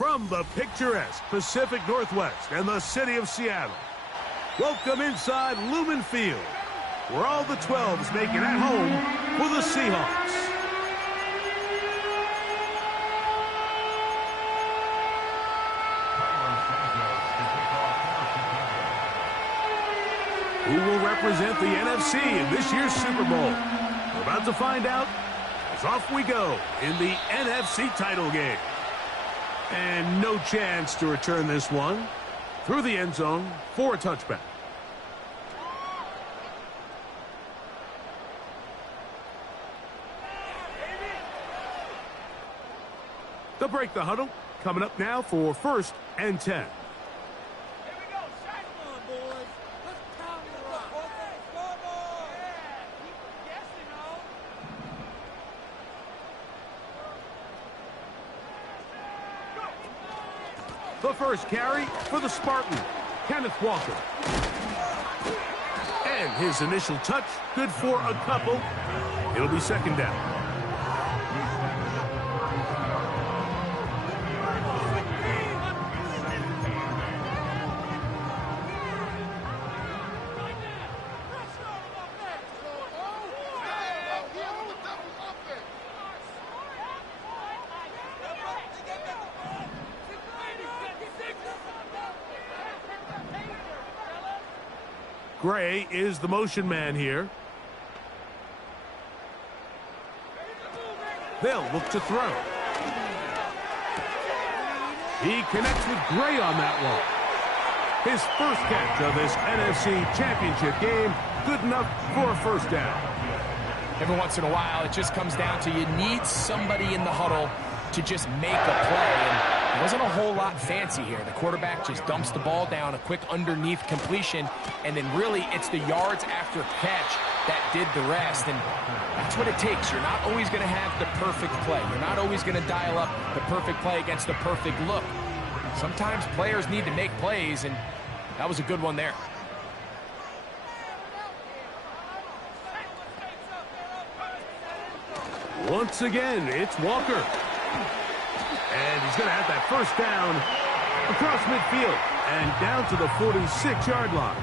From the picturesque Pacific Northwest and the city of Seattle, welcome inside Lumen Field, where all the 12s make it at home for the Seahawks. Who will represent the NFC in this year's Super Bowl? We're about to find out, as off we go in the NFC title game. And no chance to return this one through the end zone for a touchback. They'll break the huddle. Coming up now for 1st and 10. The first carry for the Spartan, Kenneth Walker. And his initial touch, good for a couple. It'll be 2nd down. Gray is the motion man here. They'll look to throw. He connects with Gray on that one. His first catch of this NFC Championship game, good enough for a 1st down. Every once in a while, it just comes down to you need somebody in the huddle to just make a play. And it wasn't a whole lot fancy here. The quarterback just dumps the ball down, a quick underneath completion, and then really it's the yards after catch that did the rest. And that's what it takes. You're not always going to have the perfect play. You're not always going to dial up the perfect play against the perfect look. Sometimes players need to make plays, and that was a good one there. Once again, it's Walker. And he's going to have that 1st down across midfield and down to the 46-yard line.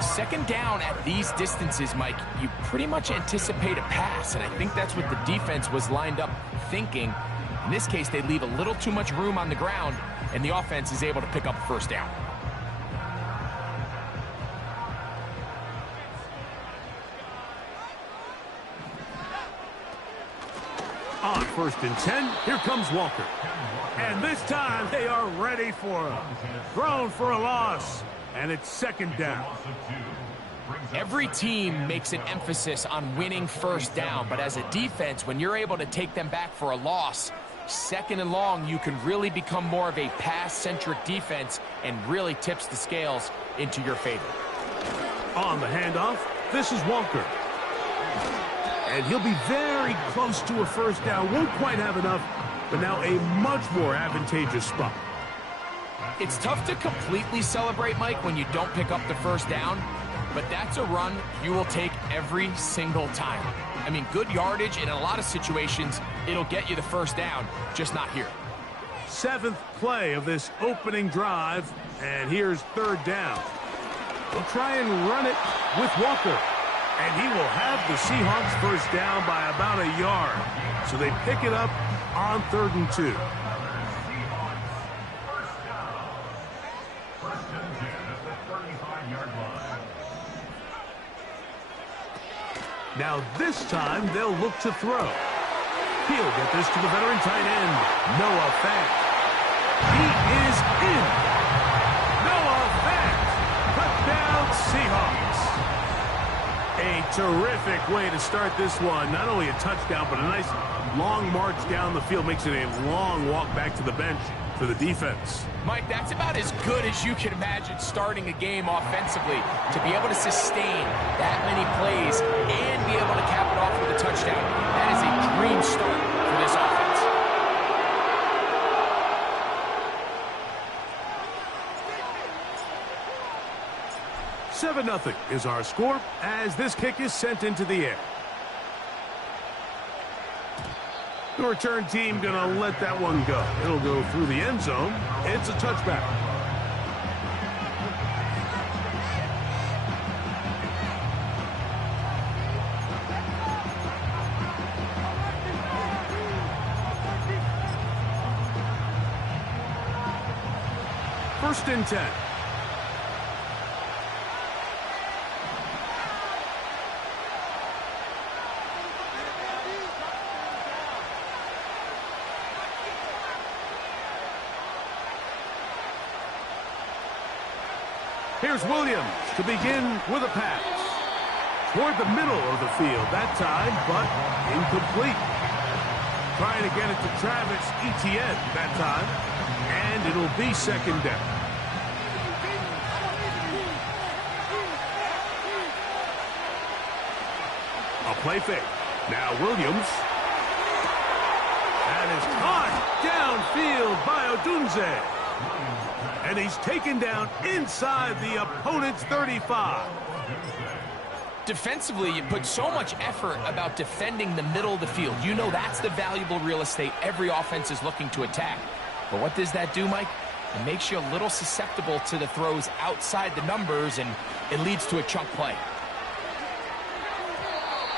2nd down at these distances, Mike, you pretty much anticipate a pass, and I think that's what the defense was lined up thinking. In this case, they leave a little too much room on the ground, and the offense is able to pick up a 1st down. On 1st and 10, here comes Walker. And this time, they are ready for him. Thrown for a loss, and it's 2nd down. Every team makes an emphasis on winning 1st down, but as a defense, when you're able to take them back for a loss, 2nd and long, you can really become more of a pass-centric defense and really tips the scales into your favor. On the handoff, this is Walker. And he'll be very close to a 1st down. Won't quite have enough, but now a much more advantageous spot. It's tough to completely celebrate, Mike, when you don't pick up the 1st down, but that's a run you will take every single time. I mean, good yardage, and in a lot of situations, it'll get you the 1st down, just not here. 7th play of this opening drive, and here's 3rd down. They'll try and run it with Walker. And he will have the Seahawks 1st down by about a yard. So they pick it up on 3rd and 2. Now this time they'll look to throw. He'll get this to the veteran tight end, Noah Fant. He is in. Noah Fant. Touchdown Seahawks. A terrific way to start this one. Not only a touchdown, but a nice long march down the field. Makes it a long walk back to the bench for the defense. Mike, that's about as good as you can imagine starting a game offensively. To be able to sustain that many plays and be able to cap it off with a touchdown, that is a dream start for this offense. 7-0 is our score as this kick is sent into the air. The return team going to let that one go. It'll go through the end zone. It's a touchback. First and 10. Here's Williams to begin with a pass. Toward the middle of the field that time, but incomplete. Trying to get it to Travis Etienne that time, and it'll be second down. A play fake. Now Williams. That is caught downfield by Odunze. And he's taken down inside the opponent's 35. Defensively, you put so much effort about defending the middle of the field. You know that's the valuable real estate every offense is looking to attack. But what does that do, Mike? It makes you a little susceptible to the throws outside the numbers, and it leads to a chunk play.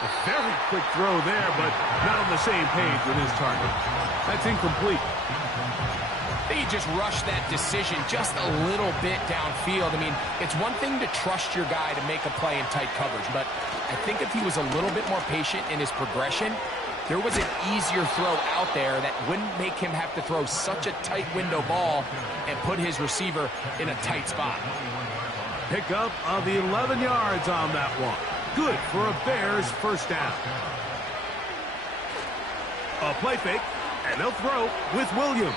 A very quick throw there, but not on the same page with his target. That's incomplete. He just rushed that decision just a little bit downfield. I mean, it's one thing to trust your guy to make a play in tight coverage, but I think if he was a little bit more patient in his progression, there was an easier throw out there that wouldn't make him have to throw such a tight window ball and put his receiver in a tight spot. Pickup of 11 yards on that one. Good for a Bears first down. A play fake, and they'll throw with Williams.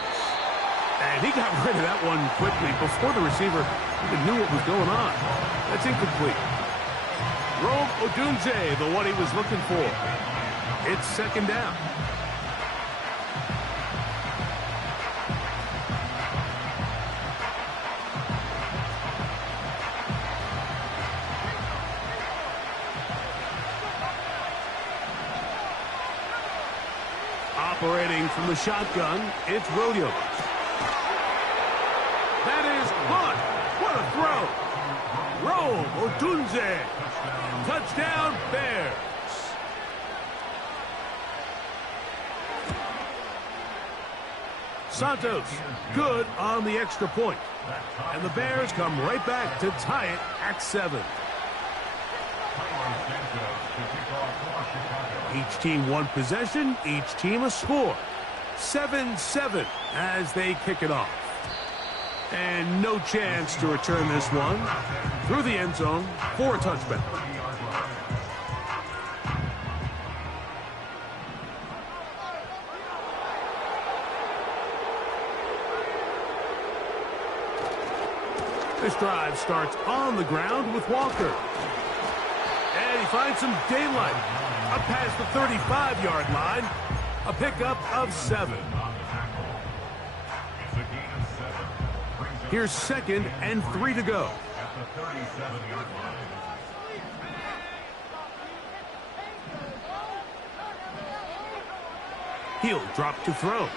And he got rid of that one quickly before the receiver even knew what was going on. That's incomplete. Rome Odunze, the one he was looking for. It's second down. Operating from the shotgun, it's Williams. That is caught. What a throw. Rome Odunze. Touchdown, Bears. Santos, good on the extra point. And the Bears come right back to tie it at 7. Each team one possession, each team a score. 7-7 as they kick it off. And no chance to return this one through the end zone for a touchback. This drive starts on the ground with Walker. And he finds some daylight up past the 35-yard line. A pickup of 7. Here's 2nd and 3 to go. He'll drop to throw.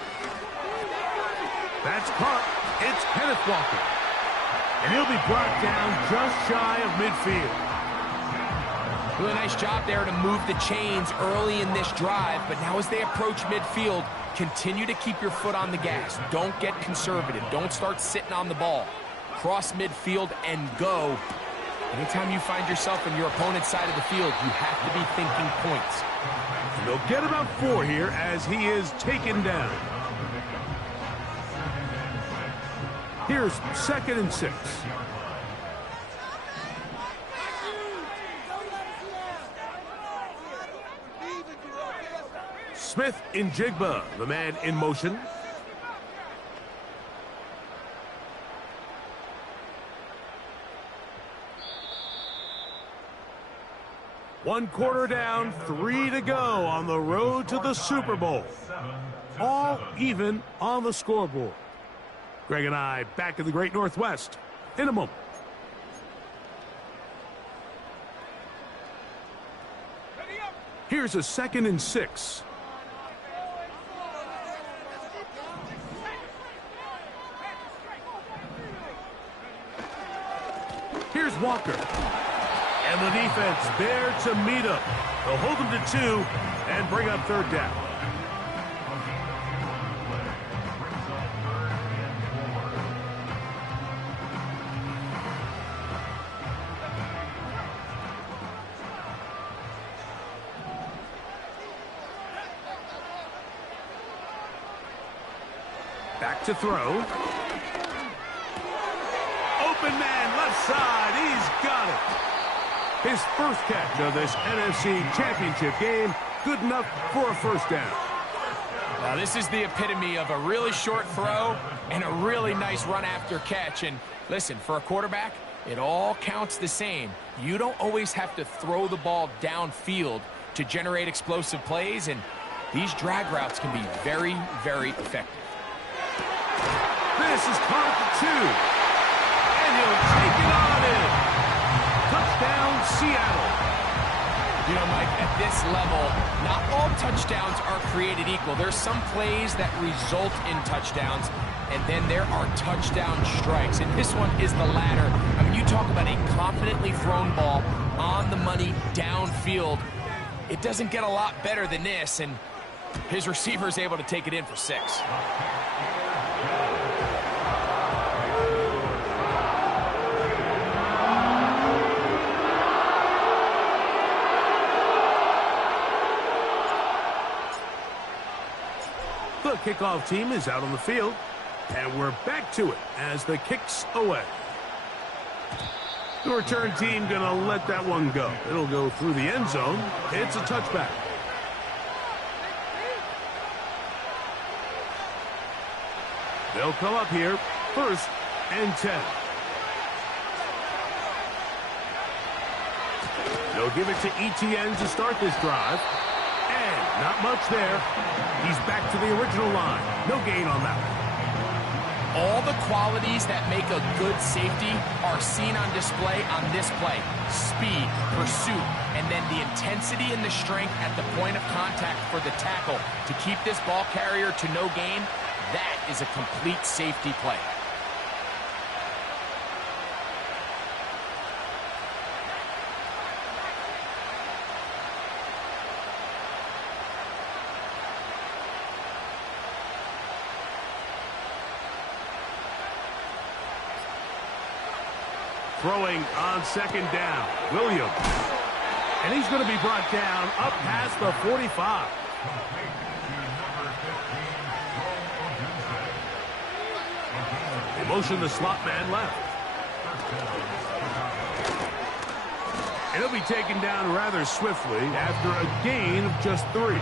That's caught. It's Kenneth Walker. And he'll be brought down just shy of midfield. Really nice job there to move the chains early in this drive, but now as they approach midfield, continue to keep your foot on the gas. Don't get conservative. Don't start sitting on the ball. Cross midfield and go. Anytime you find yourself on your opponent's side of the field, you have to be thinking points. And they'll get about 4 here as he is taken down. Here's 2nd and 6. Smith in Jigba, the man in motion. One quarter down, 3 to go on the road to the Super Bowl. All even on the scoreboard. Greg and I back in the Great Northwest in a moment. Here's a 2nd and 6. Here's Walker. And the defense there to meet him. They'll hold him to 2 and bring up third down. Back to throw. Open man, left side. He's got it. His first catch of this NFC Championship game. Good enough for a first down. Now, this is the epitome of a really short throw and a really nice run after catch. And listen, for a quarterback, it all counts the same. You don't always have to throw the ball downfield to generate explosive plays, and these drag routes can be very, very effective. This is caught at the 2. And he'll take it on in. Touchdown, Seattle. You know, Mike, at this level, not all touchdowns are created equal. There's some plays that result in touchdowns, and then there are touchdown strikes. And this one is the latter. I mean, you talk about a confidently thrown ball on the money downfield. It doesn't get a lot better than this, and his receiver is able to take it in for 6. The kickoff team is out on the field, and we're back to it as the kick's away. The return team going to let that one go. It'll go through the end zone. It's a touchback. They'll come up here, 1st and 10. They'll give it to ETN to start this drive. And not much there. He's back to the original line. No gain on that one. All the qualities that make a good safety are seen on display on this play. Speed, pursuit, and then the intensity and the strength at the point of contact for the tackle to keep this ball carrier to no gain. That is a complete safety play. Throwing on 2nd down, Williams. And he's going to be brought down up past the 45. They motion the slot man left. And he'll be taken down rather swiftly after a gain of just 3.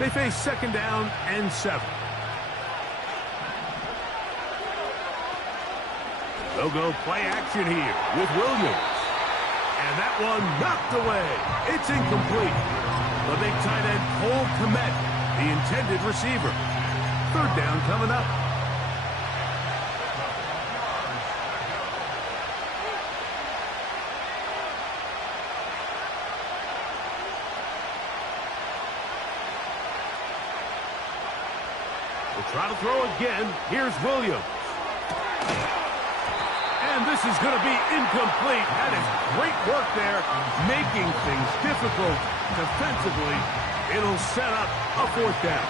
They face 2nd down and 7. They'll go play action here with Williams. And that one knocked away. It's incomplete. The big tight end, Cole Kmet, the intended receiver. 3rd down coming up. Try to throw again. Here's Williams. And this is going to be incomplete. That is great work there, making things difficult defensively. It'll set up a 4th down.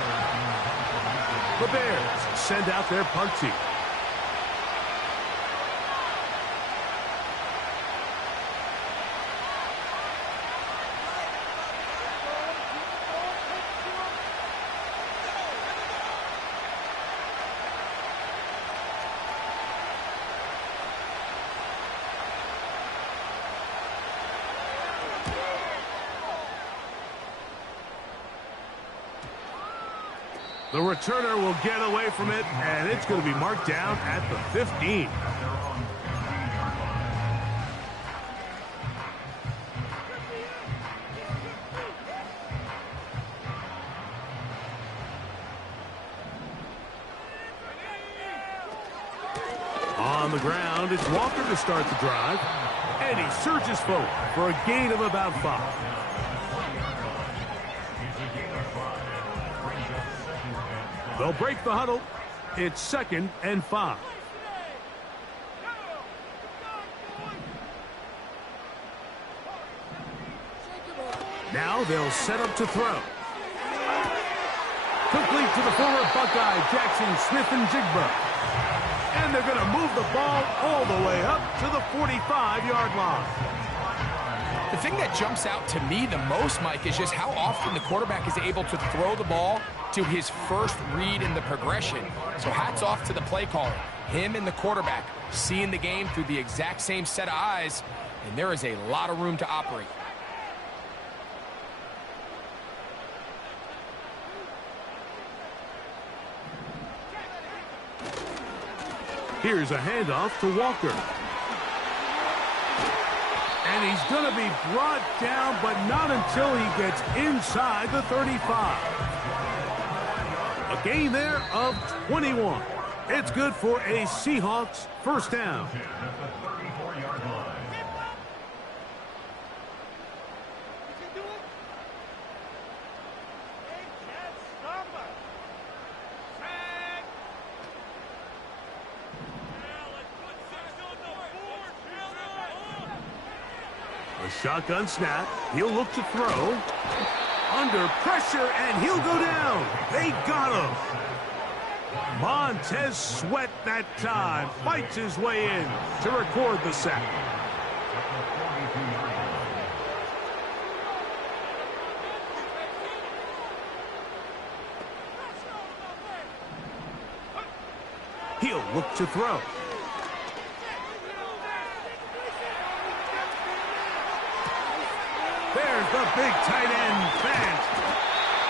The Bears send out their punt team. The returner will get away from it, and it's going to be marked down at the 15. On the ground, it's Walker to start the drive, and he surges forward for a gain of about 5. They'll break the huddle. It's 2nd and 5. Now they'll set up to throw. Complete to the former Buckeye, Jackson Smith-Njigba. And they're going to move the ball all the way up to the 45-yard line. The thing that jumps out to me the most, Mike, is just how often the quarterback is able to throw the ball to his first read in the progression. So hats off to the play caller. Him and the quarterback seeing the game through the exact same set of eyes, and there is a lot of room to operate. Here's a handoff to Walker. And he's going to be brought down, but not until he gets inside the 35. A gain there of 21. It's good for a Seahawks first down. A shotgun snap. He'll look to throw. Under pressure, and he'll go down. They got him. Montez Sweat that time fights his way in to record the sack. He'll look to throw. There's the big tight end, Fant.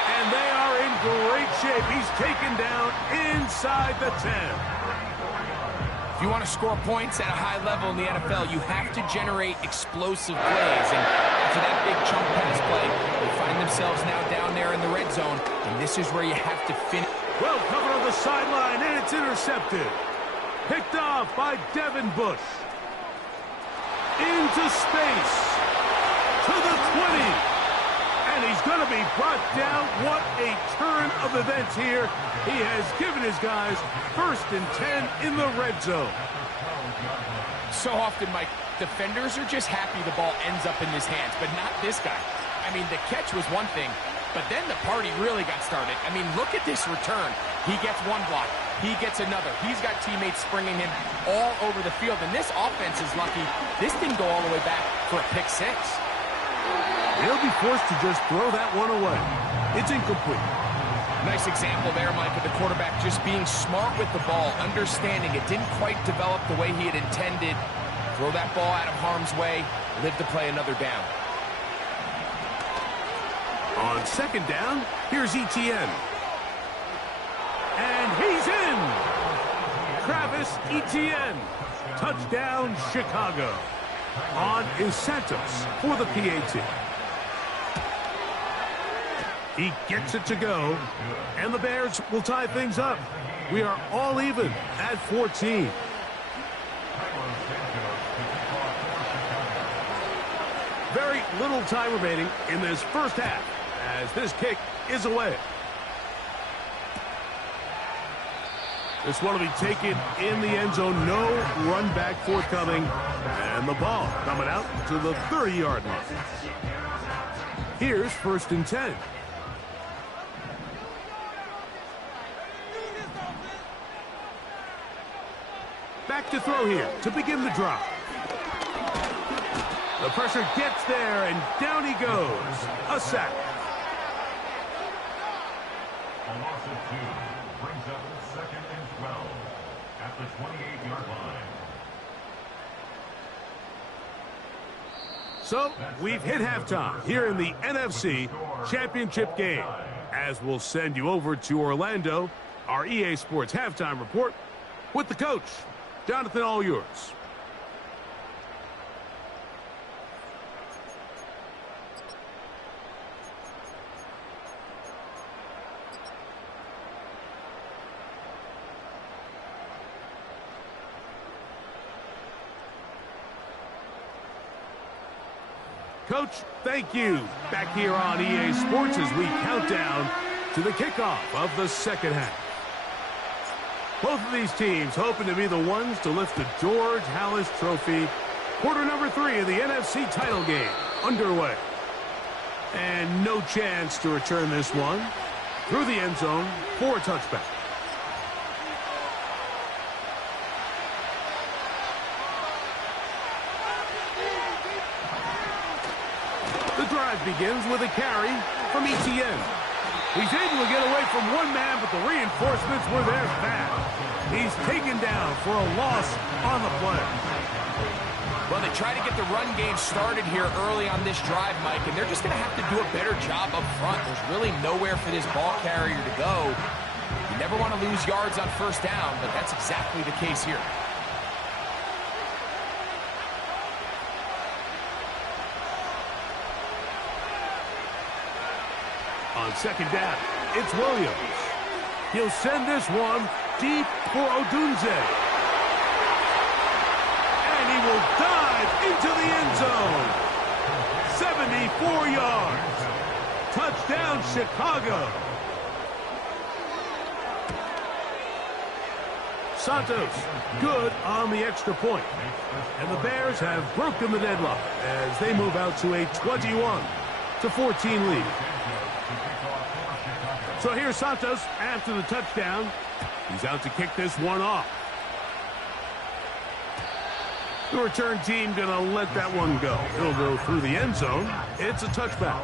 And they are in great shape. He's taken down inside the 10. If you want to score points at a high level in the NFL, you have to generate explosive plays. And after that big chunk pass play, they find themselves now down there in the red zone. And this is where you have to finish. Well covered on the sideline, and it's intercepted. Picked off by Devin Bush. Into space. To the 20. And he's going to be brought down. What a turn of events here. He has given his guys 1st and 10 in the red zone. So often, Mike, defenders are just happy the ball ends up in his hands, but not this guy. I mean, the catch was one thing, but then the party really got started. I mean, look at this return. He gets one block. He gets another. He's got teammates springing him all over the field, and this offense is lucky. This didn't go all the way back for a pick six. They'll be forced to just throw that one away. It's incomplete. Nice example there, Mike, of the quarterback just being smart with the ball, understanding it didn't quite develop the way he had intended. Throw that ball out of harm's way, live to play another down. On 2nd down, here's Etienne. And he's in! Travis Etienne. Touchdown, Chicago. On is Santos for the PAT. He gets it to go, and the Bears will tie things up. We are all even at 14. Very little time remaining in this first half as this kick is away. This one will be taken in the end zone. No run back forthcoming. And the ball coming out to the 30-yard line. Here's 1st and 10. Back to throw here to begin the drive. The pressure gets there, and down he goes. A sack. A loss of 2 brings up 2nd and 12 at the 28-yard line. So, we've hit halftime here in the NFC Championship game. As we'll send you over to Orlando, our EA Sports halftime report with the coach. Jonathan, all yours. Coach, thank you. Back here on EA Sports as we count down to the kickoff of the second half. Both of these teams hoping to be the ones to lift the George Halas Trophy. Quarter number 3 of the NFC title game underway. And no chance to return this one through the end zone for a touchback. The drive begins with a carry from Etienne. He's able to get away from one man, but the reinforcements were there fast. He's taken down for a loss on the play. Well, they try to get the run game started here early on this drive, Mike, and they're just going to have to do a better job up front. There's really nowhere for this ball carrier to go. You never want to lose yards on first down, but that's exactly the case here. On second down, it's Williams. He'll send this one deep for Odunze. And he will dive into the end zone. 74 yards. Touchdown, Chicago. Santos, good on the extra point. And the Bears have broken the deadlock as they move out to a 21-14 lead. So here's Santos after the touchdown. He's out to kick this one off. The return team going to let that one go. He'll go through the end zone. It's a touchback.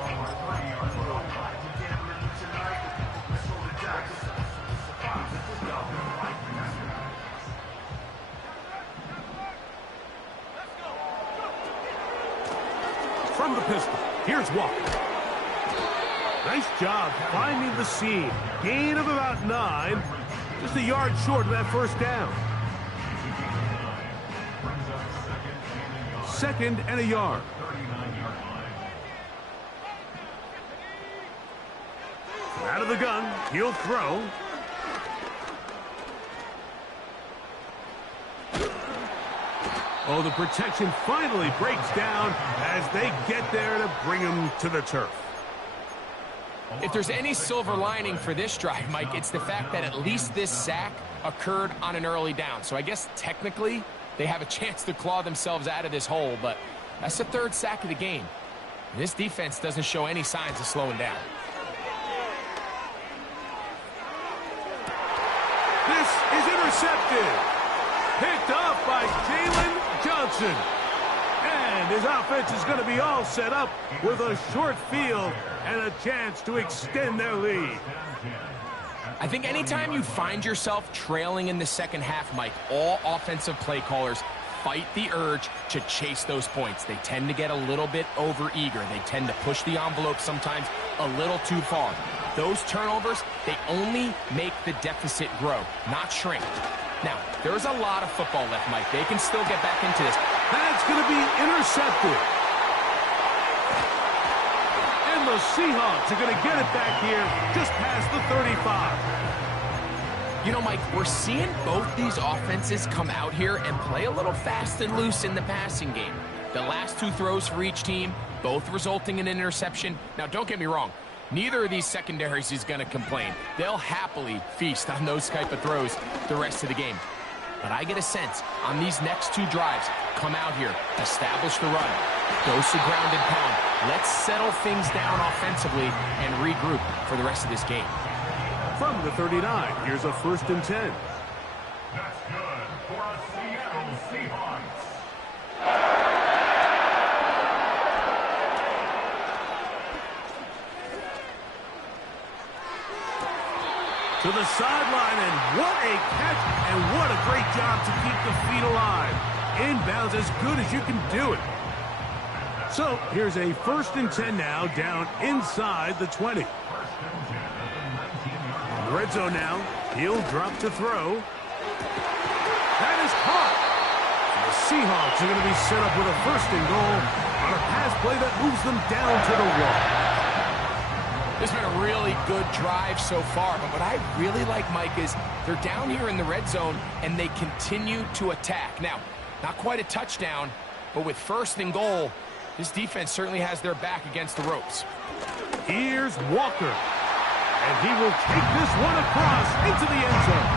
From the pistol, here's Walker. Nice job finding the seam. Gain of about 9. Just a yard short of that first down. Second and a yard. Out of the gun, he'll throw. Oh, the protection finally breaks down as they get there to bring him to the turf. If there's any silver lining for this drive, Mike, it's the fact that at least this sack occurred on an early down. So I guess technically they have a chance to claw themselves out of this hole, but that's the 3rd sack of the game. This defense doesn't show any signs of slowing down. This is intercepted. Picked off by Jalen Johnson. And his offense is going to be all set up with a short field and a chance to extend their lead. I think anytime you find yourself trailing in the second half, Mike, all offensive play callers fight the urge to chase those points. They tend to get a little bit overeager. They tend to push the envelope sometimes a little too far. Those turnovers, they only make the deficit grow, not shrink. Now, there's a lot of football left, Mike. They can still get back into this. That's going to be intercepted. And the Seahawks are going to get it back here just past the 35. You know, Mike, we're seeing both these offenses come out here and play a little fast and loose in the passing game. The last 2 throws for each team, both resulting in an interception. Now, don't get me wrong. Neither of these secondaries is going to complain. They'll happily feast on those type of throws the rest of the game. But I get a sense on these next 2 drives, come out here, establish the run, dose of ground and pound. Let's settle things down offensively and regroup for the rest of this game. From the 39, here's a 1st and 10. That's good for a Seattle Seahawks. To the sideline, and what a catch, and what a great job to keep the feet alive. Inbounds as good as you can do it. So here's a 1st and 10 now, down inside the 20. The red zone now, he'll drop to throw. That is caught. And the Seahawks are going to be set up with a 1st and goal on a pass play that moves them down to the wall. This has been a really good drive so far, but what I really like, Mike, is they're down here in the red zone, and they continue to attack. Now, not quite a touchdown, but with 1st and goal, this defense certainly has their back against the ropes. Here's Walker. And he will take this one across into the end zone.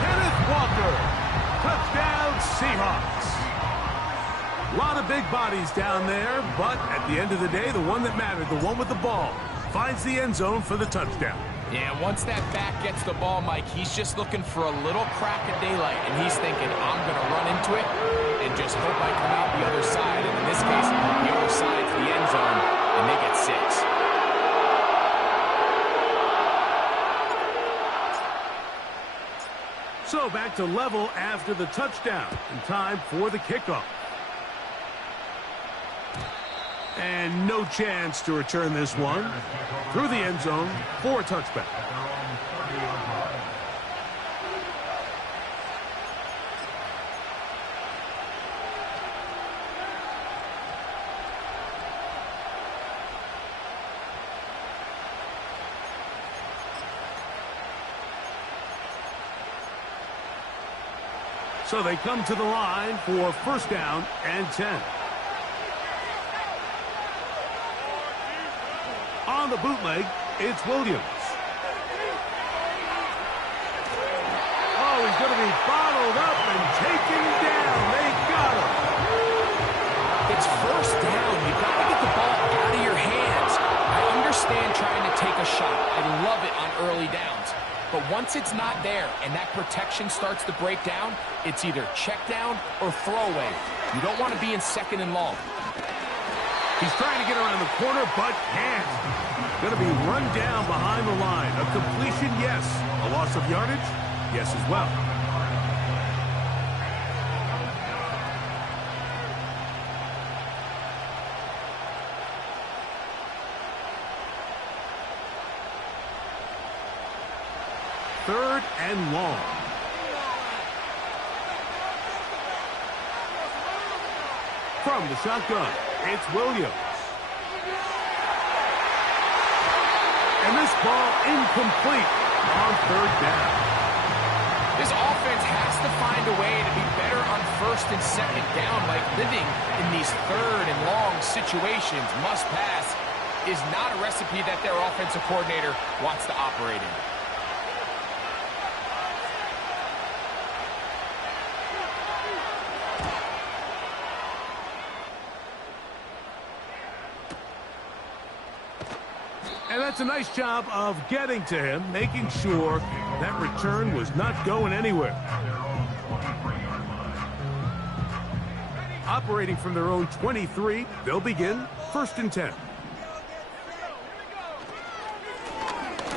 Kenneth Walker. Touchdown, Seahawks. A lot of big bodies down there, but at the end of the day, the one that mattered, the one with the ball, finds the end zone for the touchdown. Yeah, once that back gets the ball, Mike, he's just looking for a little crack of daylight, and he's thinking, I'm going to run into it and just hope I come out the other side. And in this case, the other side's the end zone, and they get 6. So back to level after the touchdown, and time for the kickoff. And no chance to return this one through the end zone for a touchback. So they come to the line for first down and 10. On the bootleg, it's Williams. Oh, he's going to be bottled up and taken down. They got him. It's first down. You've got to get the ball out of your hands. I understand trying to take a shot. I love it on early downs. But once it's not there and that protection starts to break down, it's either check down or throwaway. You don't want to be in second and long. He's trying to get around the corner, but can't. Going to be run down behind the line. A completion, yes. A loss of yardage, yes as well. Third and long. From the shotgun, it's Williams. And this ball incomplete on third down. This offense has to find a way to be better on first and second down. Like living in these third and long situations, must pass, is not a recipe that their offensive coordinator wants to operate in. And that's a nice job of getting to him, making sure that return was not going anywhere. Operating from their own 23, they'll begin first and 10.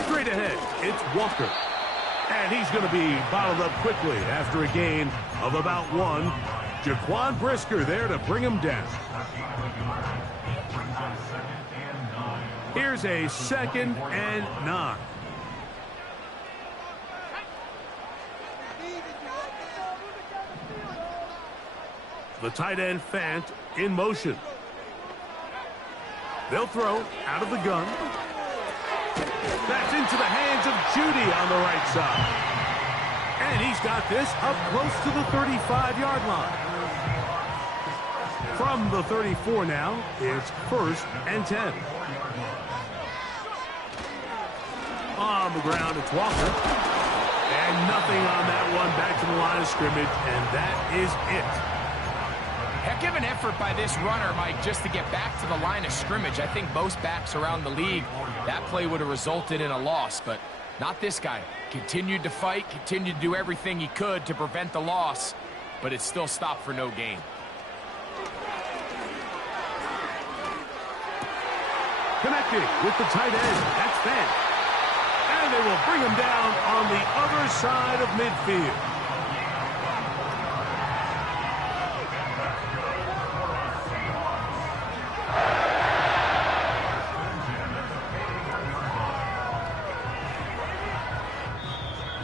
Straight ahead, it's Walker. And he's going to be bottled up quickly after a gain of about 1. Jaquan Brisker there to bring him down. Here's a 2nd and 9. The tight end Fant in motion. They'll throw out of the gun. That's into the hands of Judy on the right side. And he's got this up close to the 35-yard line. From the 34 now, it's first and 10. On the ground, it's Walker. And nothing on that one, back to the line of scrimmage, and that is it. Heck of an effort by this runner, Mike, just to get back to the line of scrimmage. I think most backs around the league, that play would have resulted in a loss, but not this guy. Continued to fight, continued to do everything he could to prevent the loss, but it still stopped for no gain. Connecting with the tight end, that's Fant. And they will bring him down on the other side of midfield.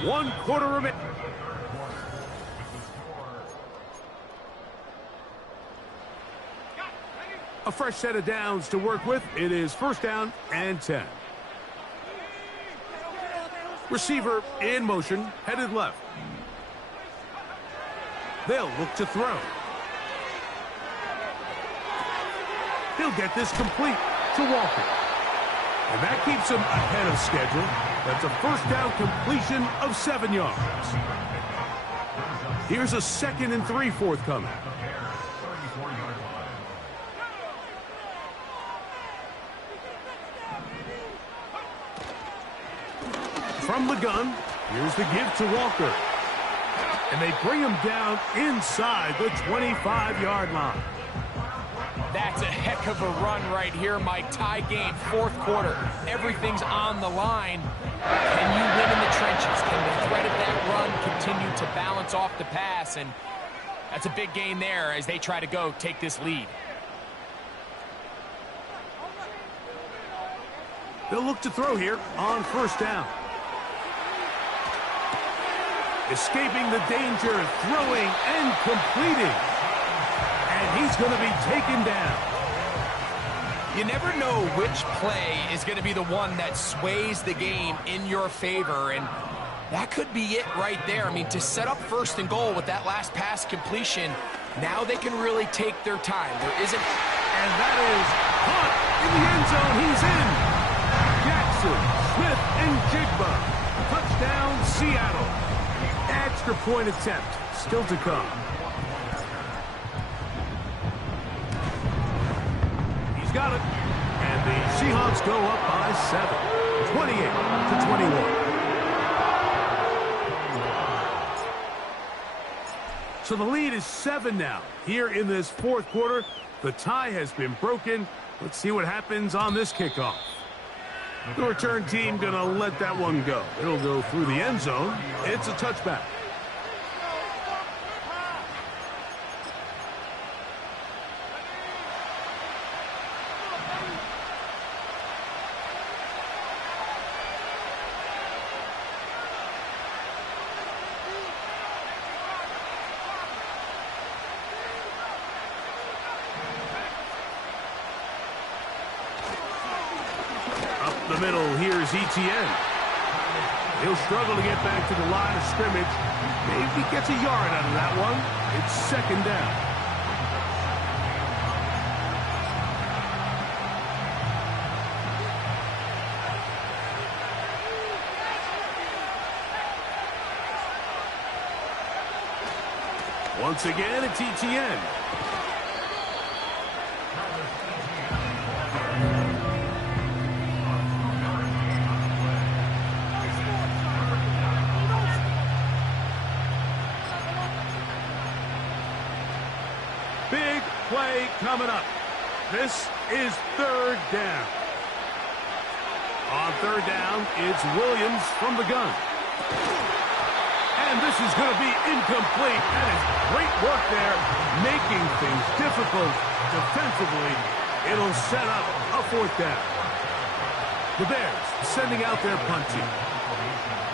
One quarter remaining. A fresh set of downs to work with. It is first down and 10. Receiver in motion, headed left. They'll look to throw. He'll get this complete to Walker. And that keeps him ahead of schedule. That's a first down completion of 7 yards. Here's a 2nd and 3 forthcoming. From the gun, here's the give to Walker. And they bring him down inside the 25-yard line. That's a heck of a run right here, Mike. Tie game, 4th quarter. Everything's on the line. Can you win in the trenches? Can the threat of that run continue to balance off the pass? And that's a big gain there as they try to go take this lead. They'll look to throw here on 1st down. Escaping the danger, throwing and completing. And he's going to be taken down. You never know which play is going to be the one that sways the game in your favor, and that could be it right there. I mean, to set up 1st and goal with that last pass completion, now they can really take their time. There isn't... And that is caught in the end zone. He's in. Jackson, Smith, and Jigba. Touchdown, Seattle. Extra point attempt still to come. He's got it. And the Seahawks go up by 7. 28-21. So the lead is 7 now. Here in this 4th quarter, the tie has been broken. Let's see what happens on this kickoff. The return team going to let that one go. It'll go through the end zone. It's a touchback. The middle, here's Etienne. He'll struggle to get back to the line of scrimmage. Maybe gets a yard out of that one. It's 2nd down. Once again, it's Etienne. Big play coming up. This is 3rd down. On 3rd down, it's Williams from the gun. And this is going to be incomplete. That is great work there, making things difficult defensively. It'll set up a 4th down. The Bears sending out their punt team.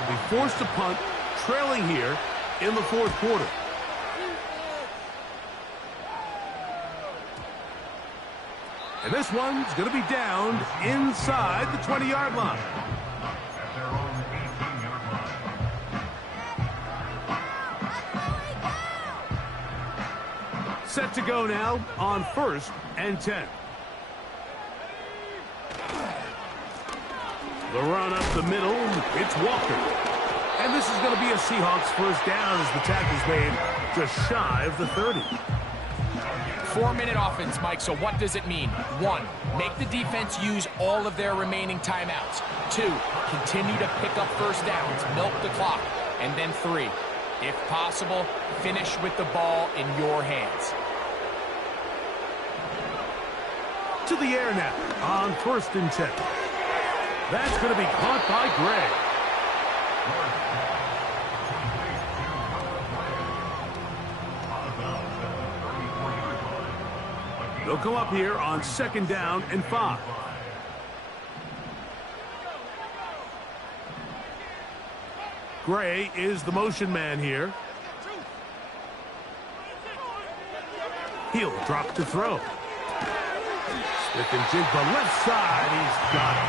They forced to punt, trailing here in the 4th quarter. And this one's going to be down inside the 20-yard line. At their own 18-yard line. Set to go now on 1st and 10. The run up the middle, it's Walker. And this is going to be a Seahawks 1st down as the tackle's made just shy of the 30. 4-minute offense, Mike, so what does it mean? 1, make the defense use all of their remaining timeouts. 2, continue to pick up 1st downs, milk the clock. And then 3, if possible, finish with the ball in your hands. To the air now on 1st and 10. That's going to be caught by Gray. They'll come up here on 2nd down and 5. Gray is the motion man here. He'll drop to throw. Smith and Jigba left side. He's got it.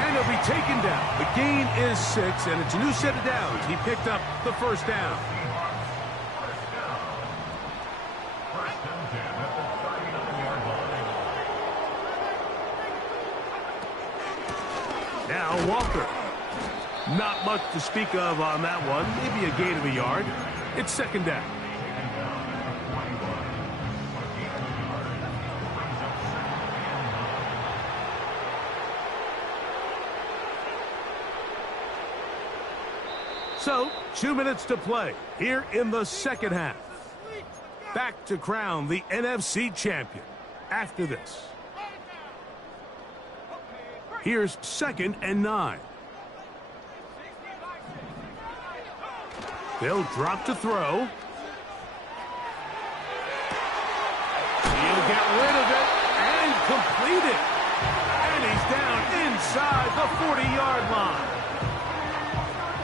And he'll be taken down. The gain is 6, and it's a new set of downs. He picked up the 1st down. Now Walker. Not much to speak of on that one. Maybe a gain of a yard. It's second down. So, 2 minutes to play here in the second half. Back to crown the NFC champion after this. Here's 2nd and 9. They'll drop to throw. He'll get rid of it and complete it. And he's down inside the 40-yard line.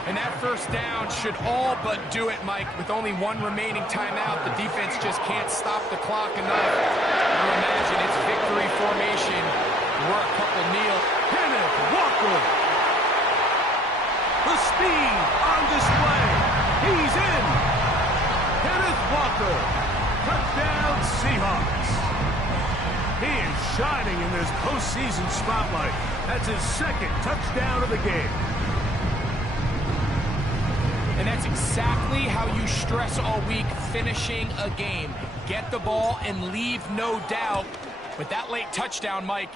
And that first down should all but do it, Mike. With only one remaining timeout, the defense just can't stop the clock enough. You imagine it's victory formation. We're a couple kneel. Kenneth Walker. The speed on display. He's in. Kenneth Walker. Touchdown Seahawks. He is shining in this postseason spotlight. That's his 2nd touchdown of the game. And that's exactly how you stress all week, finishing a game. Get the ball and leave no doubt. With that late touchdown, Mike,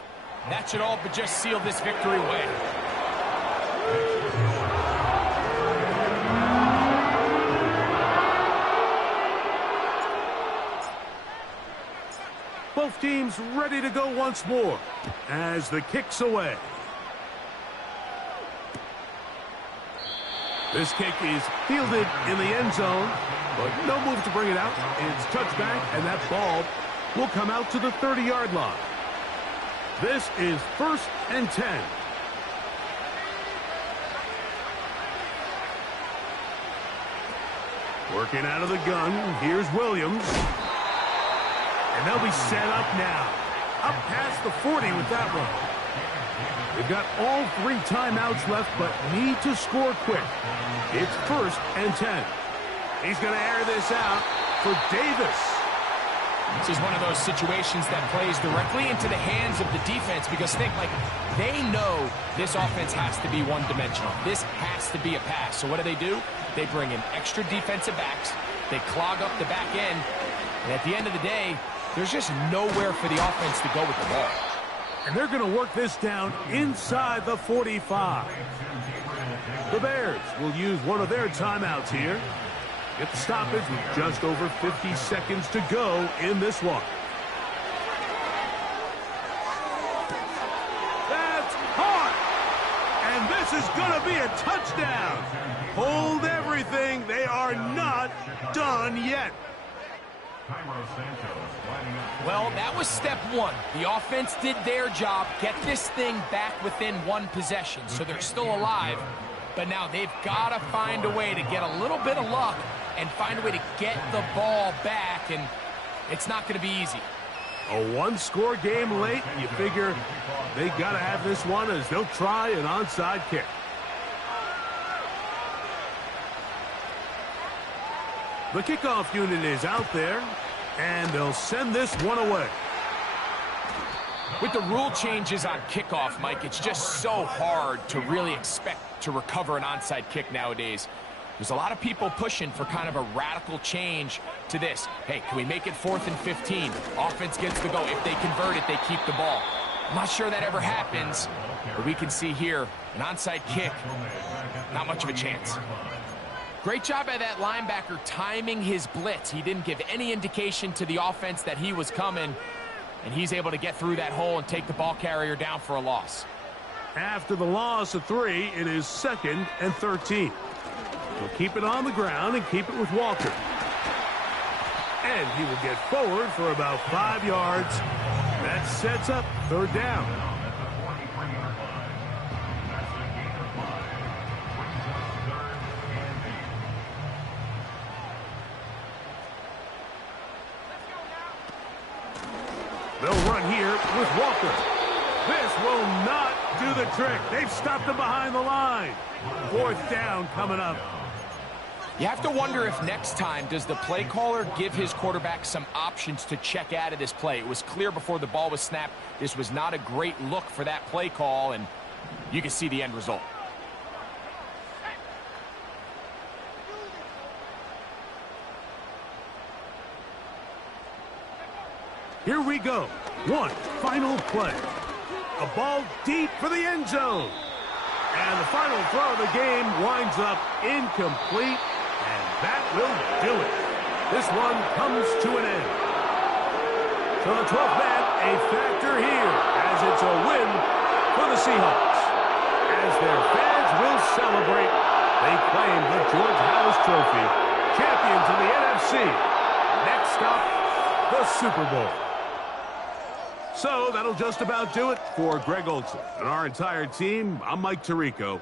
that should all but just seal this victory away. Both teams ready to go once more as the kick's away. This kick is fielded in the end zone, but no move to bring it out. It's touchback, and that ball will come out to the 30-yard line. This is 1st and 10. Working out of the gun, here's Williams. And they'll be set up now. Up past the 40 with that one. They've got all 3 timeouts left, but need to score quick. It's 1st and 10. He's going to air this out for Davis. This is one of those situations that plays directly into the hands of the defense because think, like, they know this offense has to be one-dimensional. This has to be a pass. So what do? They bring in extra defensive backs. They clog up the back end. And at the end of the day, there's just nowhere for the offense to go with the ball. And they're going to work this down inside the 45. The Bears will use one of their timeouts here. Get the stoppage with just over 50 seconds to go in this one. That's hard. And this is going to be a touchdown. Hold everything. They are not done yet. Well, that was step one. The offense did their job, get this thing back within one possession, so they're still alive. But now they've got to find a way to get a little bit of luck and find a way to get the ball back, and it's not going to be easy. A one-score game late, you figure they got to have this one as they'll try an onside kick. The kickoff unit is out there, and they'll send this one away. With the rule changes on kickoff, Mike, it's just so hard to really expect to recover an onside kick nowadays. There's a lot of people pushing for kind of a radical change to this. Hey, can we make it 4th and 15? Offense gets the go. If they convert it, they keep the ball. I'm not sure that ever happens, but we can see here an onside kick, not much of a chance. Great job by that linebacker timing his blitz. He didn't give any indication to the offense that he was coming, and he's able to get through that hole and take the ball carrier down for a loss. After the loss of 3, it is 2nd and 13. He'll keep it on the ground and keep it with Walker. And he will get forward for about 5 yards. That sets up 3rd down. They'll run here with Walker. This will not do the trick. They've stopped him behind the line. 4th down coming up. You have to wonder if next time does the play caller give his quarterback some options to check out of this play. It was clear before the ball was snapped this was not a great look for that play call, and you can see the end result. Here we go. One final play. A ball deep for the end zone. And the final throw of the game winds up incomplete, and that will do it. This one comes to an end. So the 12th man, a factor here, as it's a win for the Seahawks. As their fans will celebrate, they claim the George House Trophy, champions of the NFC. Next stop, the Super Bowl. So that'll just about do it for Greg Olson and our entire team. I'm Mike Tirico.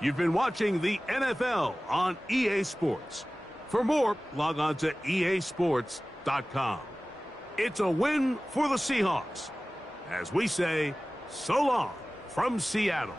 You've been watching the NFL on EA Sports. For more, log on to easports.com. It's a win for the Seahawks. As we say, so long from Seattle.